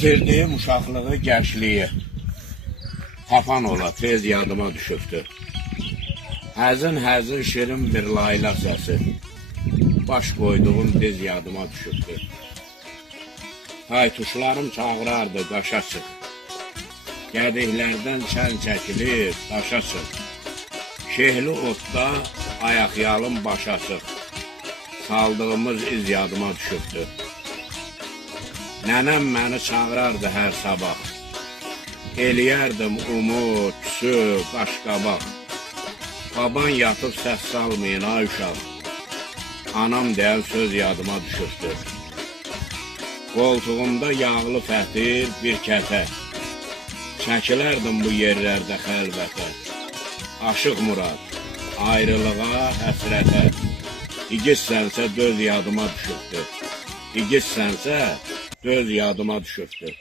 İtirdiyim uşaqlığı, gəncliyi. Xafan ola, tez yadıma düşübdür. Həzin şirin bir layla səsi. Baş qoyduğum tez yadıma düşübdür. Haytuşlarım çağırardı, qaşa çıx. Qədiklərdən çən çəkilir, daşa çıx. Şehli otda ayaqyalın başa çıx. Saldığımız iz yadıma düşübdür. Nənəm məni çağırardı hər sabah. Eləyərdim umut, su, qaşqabaq. Baban yatıb səs salmayın ay uşaq. Anam deyən söz yadıma düşübdür. Qoltuğumda yağlı fətir bir kətə. Çəkilərdim bu yerlərdə xəlvətə. Aşıq Murad, ayrılığa, həsrətə. İgizsənsə döz yadıma düşübdür. İgizsənsə döz yadıma düşübdür.